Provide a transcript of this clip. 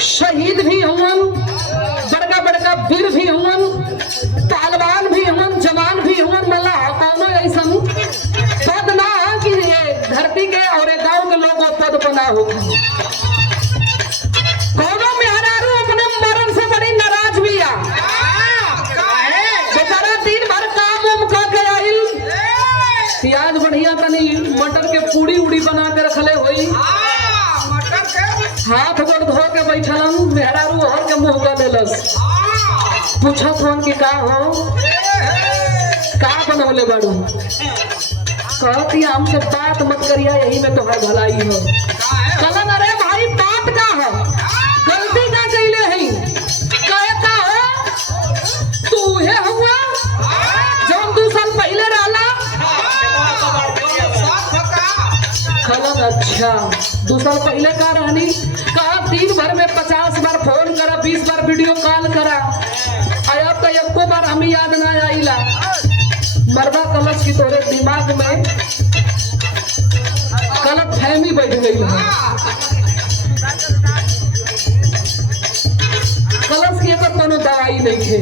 शहीद भी हुवन, बड़का बड़का वीर भी हुवन, पहलवान भी हुवन, जवान भी हुवन। मतलब कौनो ऐसा पद ना कि धरती के और गांव के लोग पद बना हो। कौनो मेहरारू अपने मरण से बड़ी नाराज भी आ। बेचारा दिन भर काम उम के आइल, प्याज बढ़िया तनी मटर के पूड़ी उड़ी बना के रखले हुई, हाथ गोड़ धो के बैठलन। मेहरारू हर के मुंह का लेलस, पूछत हन कि का हो, का बनवले बाड़ू। कहती हमसे बात मत करिया, यही में तोहर भलाई हो। कहलन अरे भाई बात का हो, गलती का कइले हई। कहे का हो, तू हे हुआ जौन 2 साल पहले रहला। कहलन अच्छा 2 साल पहले का रहनी। कहा दिन भर में 50 बार फोन करा, 20 बार वीडियो कॉल करा, आया तो एको बार हमें याद ना आईला। मर्दा कलश की तोरे दिमाग में गलत फहमी बैठ गई है। कलश की तो कोनो दवाई नहीं थे।